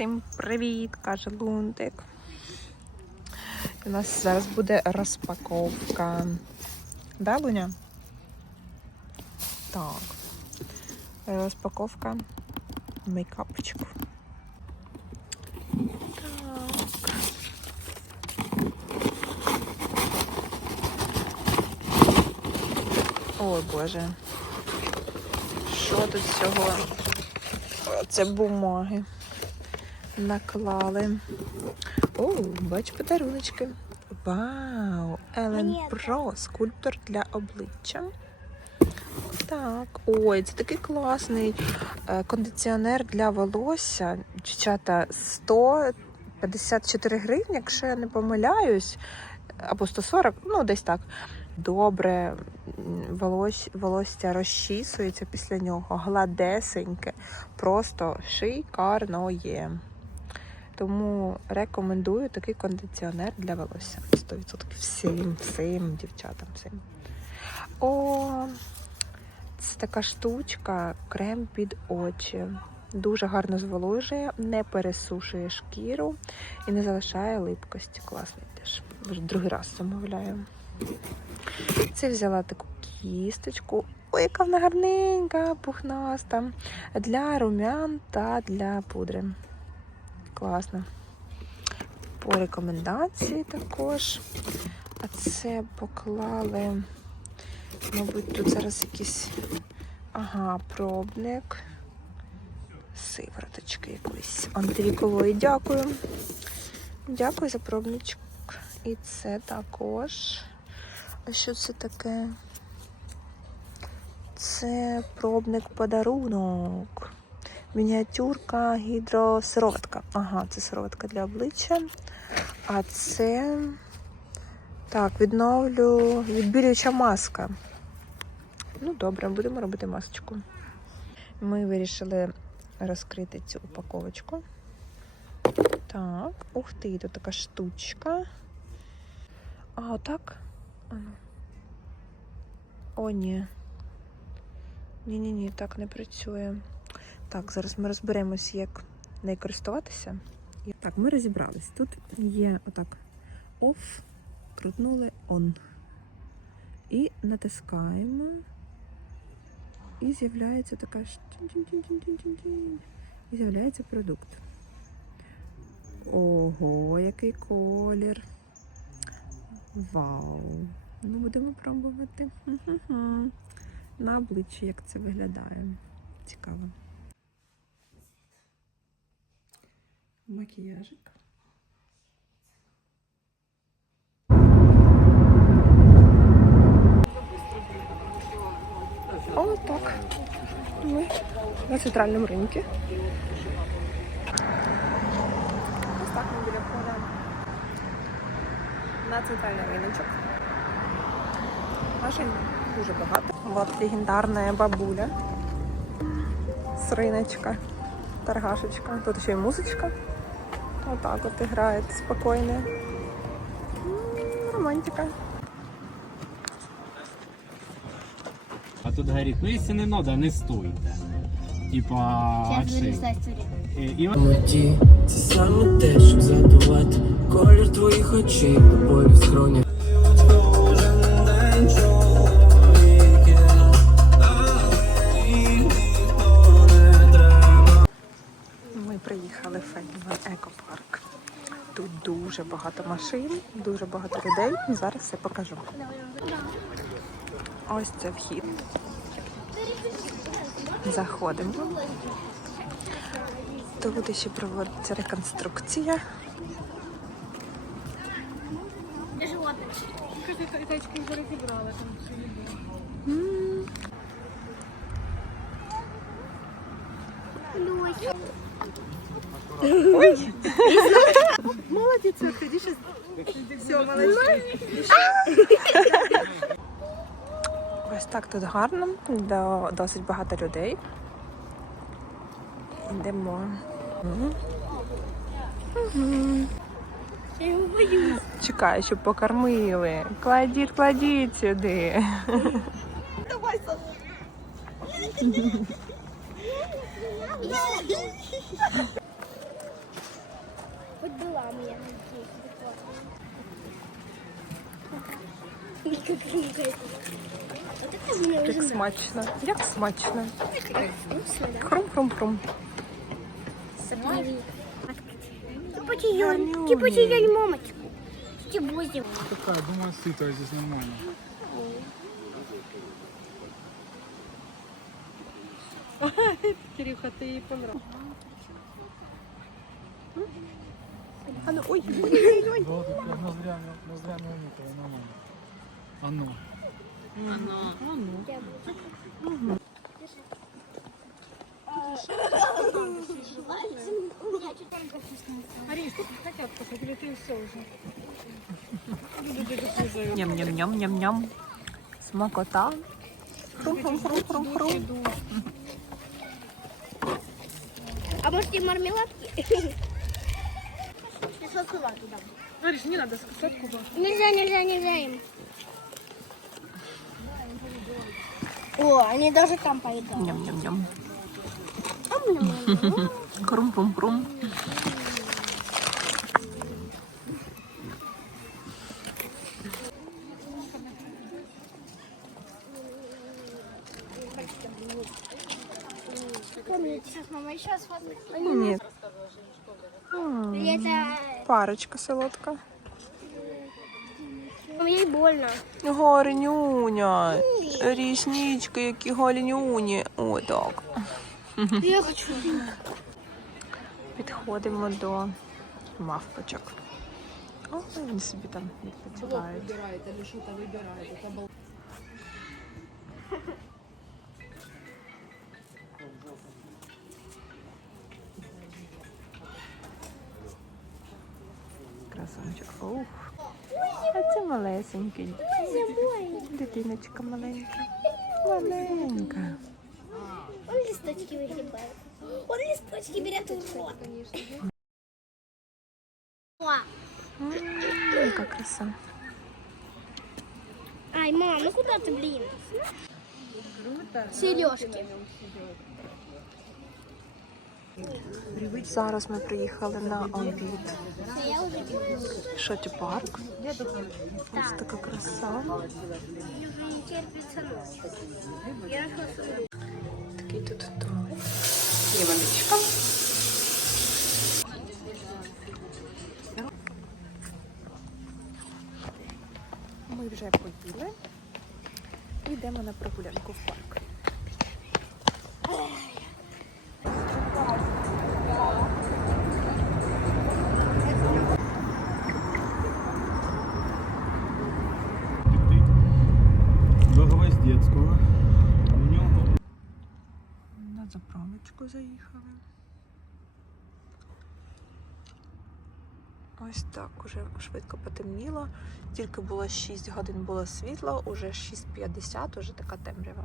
Всім привіт, каже Лунтик. У нас зараз буде розпаковка. Да, Луня? Так. Розпаковка мейкапчику. Так. Ой, Боже. Що тут всього? Це бумаги. Наклали. О, бач подаруночки. Вау! Елен Про, скульптор для обличчя. Так, ой, це такий класний е, кондиціонер для волосся. Дівчата 154 гривні, якщо я не помиляюсь, або 140, ну десь так. Добре, м, волос, волосся розчісується після нього, гладесеньке, просто шикарно є. Тому рекомендую такий кондиціонер для волосся. 100% всім, всім дівчатам, всім. О, це така штучка, крем під очі. Дуже гарно зволожує, не пересушує шкіру і не залишає липкості. Класний теж. Вже другий раз замовляю. Це взяла таку кісточку. Ой, яка вона гарненька, пухнаста. Для румян та для пудри. Класно. По рекомендації також. А це поклали, мабуть, тут зараз якийсь ага, пробник. Сивороточки якоїсь антивікової. Дякую. Дякую за пробничок. І це також. А що це таке? Це пробник подарунок. Мініатюрка гідросироватка. Ага, це сироватка для обличчя. А це так, відновлю відбілююча маска. Ну, добре, будемо робити масочку. Ми вирішили розкрити цю упаковочку. Так, ух ти, тут така штучка. А, отак? О, ні. Ні-ні-ні, так не працює. Так, зараз ми розберемось, як нею користуватися. Так, ми розібрались. Тут є отак off, крутнули on. І натискаємо. І з'являється така. І з'являється продукт. Ого, який колір. Вау. Ну, будемо пробувати. На обличчі, як це виглядає. Цікаво. Макіяжик. О, так. Ми на центральному ринку. Ось так ми біля входу на центральний риночок. Машин дуже багато. Вот легендарная бабуля. С рыночка. Торгашечка. Тут еще и музычка. Вот от вот спокійно. М, Романтика. А тут говорит, ну если не надо, не стойте. Типа, сюди. І, от це саме те, щоб задувати колір твоїх очей, тобою в. Дуже багато машин, дуже багато людей. Зараз все покажу. Ось це вхід. Заходимо. Тут ще проводиться реконструкція. М, Люся. Ой! Ось так тут гарно, досить багато людей. Йдемо. Чекаю, щоб покормили. Кладіть, кладіть сюди. Хоть была у меня надеюсь. Як смачно, як смачно. Хрум-хрум-хрум. Ти потіяль мамочку. Ти бузів. Думаю, сита здесь нормально. Кирюха, ты ей понравился. А ну, ой, Да, такая ноздрями, ноздрями уникала, нормально. А ну. Ням-ням-ням-ням-ням. Смакота. Хрум-хрум-хрум-хрум-хрум. А может и мармеладки? Сосала туда. Говоришь, не надо скусать куда. Нельзя, нельзя, нельзя им. О, они даже там поедают. Ням-ням-ням. Хрум-хрум-хрум. Помните, сейчас мама еще смотрит. М, Или это... Парочка солодка. Ей больно. Гарнюня. Ріснички, які гарнюні. О, так. Я хочу. Підходимо до мавпочок. О, вони собі там відпочивають. Красунчик. Малесенький. Дитиночка маленька. Маленька. Он листочки выгребает. Он листочки берет в рот. Яка краса. Ай, мам, ну куда ты, блин? Сережки. Зараз ми приїхали на обід. Шоті парк. Ось така краса. Такий тут туалет. Є водичка. Ми вже поїли. Йдемо на прогулянку в парк. На заправочку заїхали. Ось так уже швидко потемніло. Тільки було 6 годин було світло, уже 6.50, уже така темрява.